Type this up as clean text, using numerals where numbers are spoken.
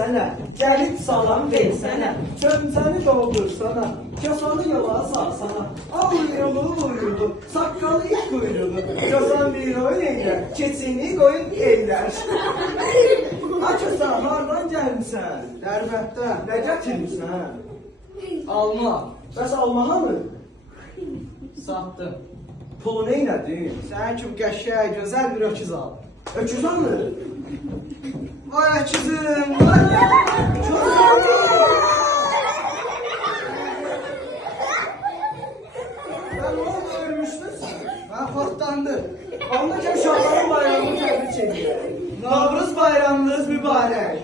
gelsene, gelip salam versene, çömçəni doldursana, kasanı yola salsana, al uyurdu, saqqalı ilk kuyruğu, gözən bir oyun eyle, keçini koyun eyler. Açırsan, hardan gəlmişsən? Dərbətdən. Nə gətirmişsən? Alma. Bəs almağa mı? Satdım. Pulu neylədin? Sənin kimi qəşəng, gözəl bir öküz aldım. Öküz mı? Vay öküzüm, vay Sən ne oldu, ölmüşdün sən? Mən xortlandım. Onda ki uşaqların bayramını təbrik edir. Novruz bayramınız mübarək.